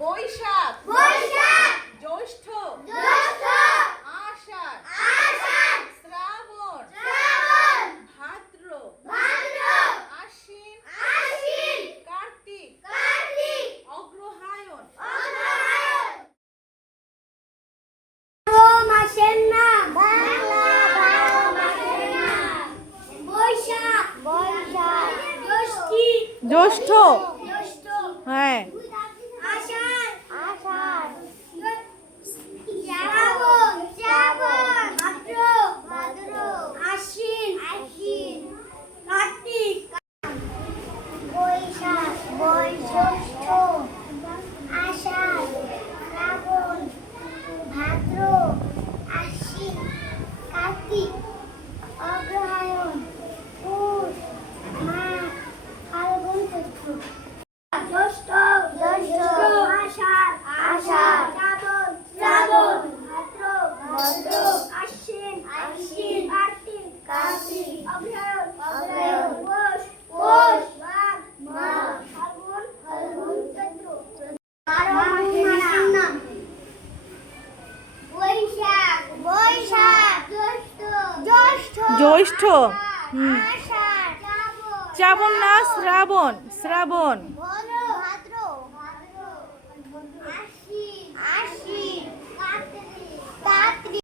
বৈশাখ বৈশাখ জ্যৈষ্ঠ জ্যৈষ্ঠ আষাঢ় আষাঢ় শ্রাবণ শ্রাবণ ভাদ্র ভাদ্র আশ্বিন আশ্বিন কার্তিক কার্তিক অগ্রহায়ণ অগ্রহায়ণ। 12 মাসের নাম বাংলা 12 মাসের নাম। বৈশাখ বৈশাখ জ্যৈষ্ঠ জ্যৈষ্ঠ জ্যৈষ্ঠ হ্যাঁ আষাঢ় আষাঢ় শ্রাবণ শ্রাবণ ভাদ্র ভাদ্র আশ্বিন আশ্বিন কার্তিক বৈশাখ বৈশাখ আষাঢ় শ্রাবণ ভাদ্র আশ্বিন কার্তিক অগ্রহায়ণ পৌষ মাঘ ফাল্গুন চৈত্র। জ্যৈষ্ঠ জ্যৈষ্ঠ আষাঢ় আষাঢ় শ্রাবণ শ্রাবণ ভাদ্র ভাদ্র আশ্বিন আশ্বিন কার্তিক কার্তিক অগ্রহায়ণ অগ্রহায়ণ পৌষ পৌষ মাঘ মাঘ ফাল্গুন ফাল্গুন চৈত্র। 12 মাসের নাম বৈশাখ বৈশাখ জ্যৈষ্ঠ জ্যৈষ্ঠ জ্যৈষ্ঠ হুম আষাঢ় শ্রাবণ না শ্রাবণ শ্রাবণ ভাদ্র ভাদ্র আশ্বিন আশ্বিন কার্তিক কার্তিক